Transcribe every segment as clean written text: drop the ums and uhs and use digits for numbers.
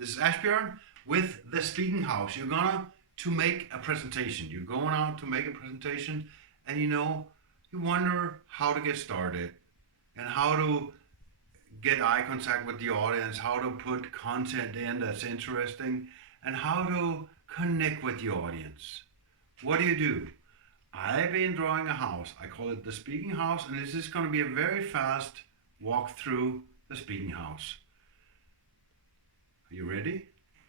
this is Asbjørn with the Speaking House. You're gonna to make a presentation. You're going out to make a presentation, and you wonder how to get started and how to get eye contact with the audience, how to put content in that's interesting, and how to connect with the audience. What do? I've been drawing a house. I call it the Speaking House, and this is going to be a very fast walk through the Speaking House. Are you ready?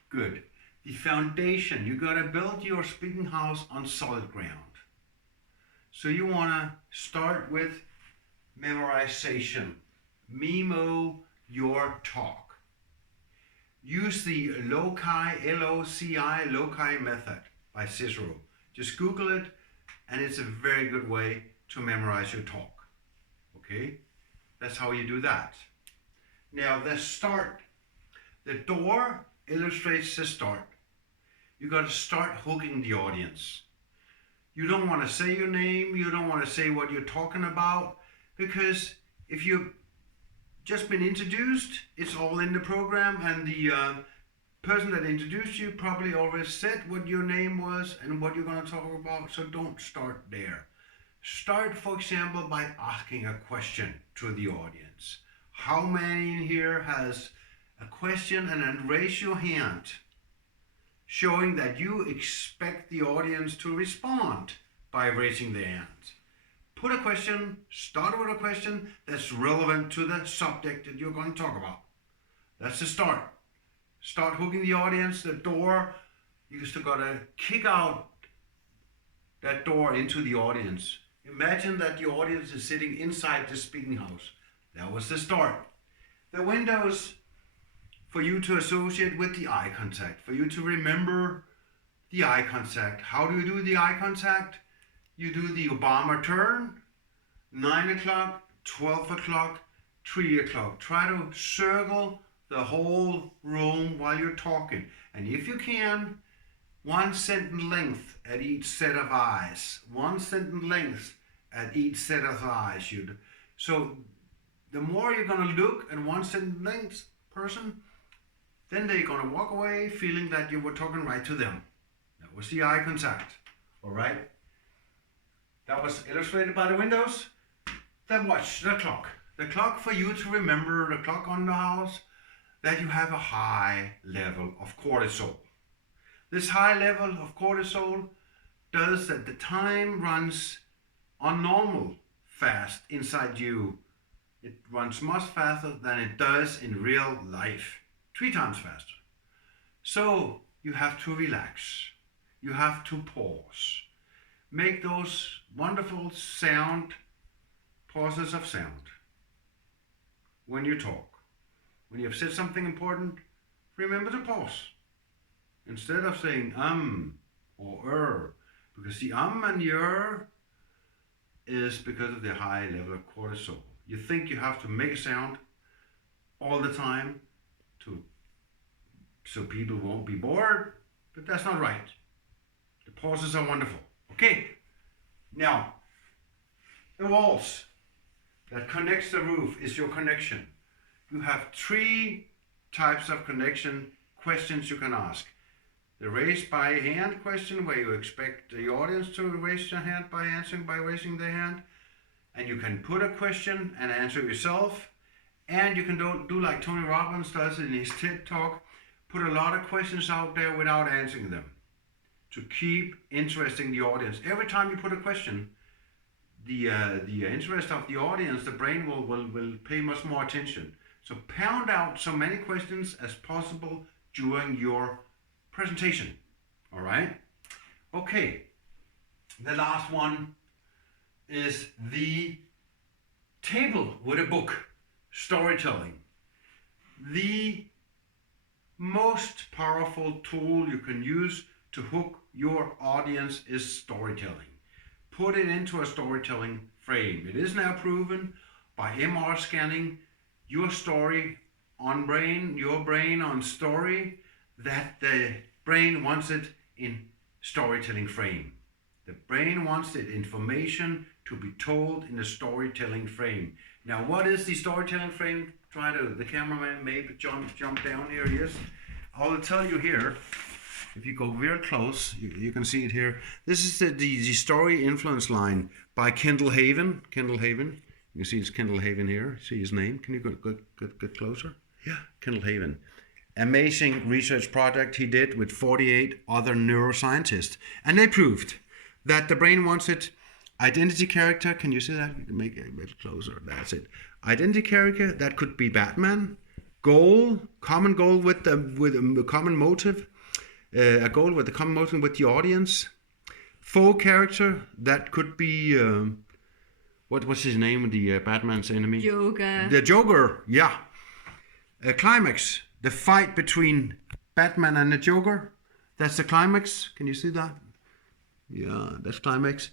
Good. The foundation, you got to build your Speaking House on solid ground. So you want to start with memorization. Memo your talk. Use the LOCI, L-O-C-I, LOCI method by Cicero. Just Google it, and it's a very good way to memorize your talk. Okay? That's how you do that. Now the start. The door illustrates the start. You got to start hooking the audience. You don't want to say your name. You don't want to say what you're talking about, because if you've just been introduced, it's all in the program, and the person that introduced you probably already said what your name was and what you're going to talk about, so don't start there. Start, for example, by asking a question to the audience. How many in here has a question? And then raise your hand, showing that you expect the audience to respond by raising their hands. Put a question, start with a question that's relevant to the subject that you're going to talk about. That's the start. Start hooking the audience. The door, you still got to kick out that door into the audience. Imagine that the audience is sitting inside the Speaking House. That was the start. The windows, for you to associate with the eye contact, for you to remember the eye contact. How do you do the eye contact? You do the Obama turn, 9 o'clock, 12 o'clock, 3 o'clock. Try to circle the whole room while you're talking. And if you can, 1 sentence length at each set of eyes. 1 sentence length at each set of eyes. So the more you're going to look at 1 sentence length person, then they're going to walk away feeling that you were talking right to them. That was the eye contact. All right? That was illustrated by the windows. Then watch the clock. The clock, for you to remember, the clock on the house, that you have a high level of cortisol. This high level of cortisol does that the time runs on normal fast inside you. It runs much faster than it does in real life. 3 times faster. So you have to relax. You have to pause. Make those wonderful pauses of sound when you talk. When you have said something important, remember to pause. Instead of saying or because the and the is because of the high level of cortisol. You think you have to make a sound all the time so people won't be bored, but that's not right. The pauses are wonderful. Okay, now the walls that connects the roof is your connection. You have 3 types of connection questions you can ask. The raise by hand question, where you expect the audience to raise their hand by raising their hand. And you can put a question and answer yourself. And you can do like Tony Robbins does in his TED Talk, put a lot of questions out there without answering them, to keep interesting the audience. Every time you put a question, the interest of the audience, the brain will pay much more attention. So pound out so many questions as possible during your presentation. All right? Okay. The last one is the table with a book, storytelling. The most powerful tool you can use to hook your audience is storytelling. Put it into a storytelling frame. It is now proven by MR scanning your story on brain, your brain on story, that the brain wants it in storytelling frame. The brain wants the information to be told in a storytelling frame. Now, what is the storytelling frame? The cameraman maybe jump down here, yes. I will tell you here. If you go very close, you can see it here. This is the story influence line by Kendall Haven. Kendall Haven. You can see it's Kendall Haven here. See his name? Can you get closer? Yeah, Kendall Haven. Amazing research project he did with 48 other neuroscientists. And they proved that the brain wants it. Identity character, can you see that? You can make it a bit closer. That's it. Identity character, that could be Batman. Goal, common goal with a common motive. A goal with a common motive with the audience. Foe character, that could be what's his name? The Batman's enemy. Joker. The Joker, yeah. Climax, the fight between Batman and the Joker. That's the climax. Can you see that? Yeah, that's climax.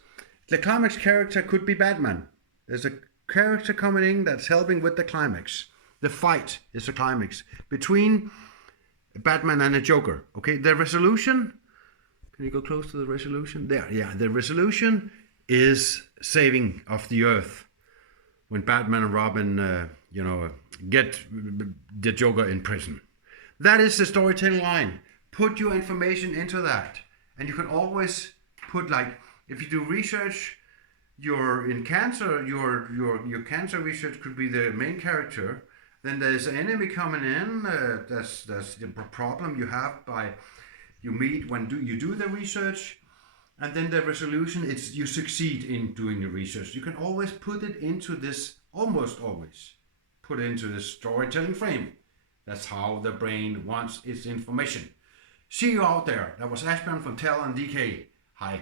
The climax character could be Batman. There's a character coming in that's helping with the climax. The fight is the climax between Batman and a Joker. Okay, the resolution. Can you go close to the resolution? There, yeah. The resolution is saving of the Earth when Batman and Robin, get the Joker in prison. That is the storytelling line. Put your information into that, and you can always put, like, if you do research, you're in cancer. Your cancer research could be the main character. Then there's an enemy coming in. That's the problem you have by you meet when you do the research, and then the resolution. It's you succeed in doing the research. You can always put it into this. Almost always put it into this storytelling frame. That's how the brain wants its information. See you out there. That was Asbjørn from talerne. Hi.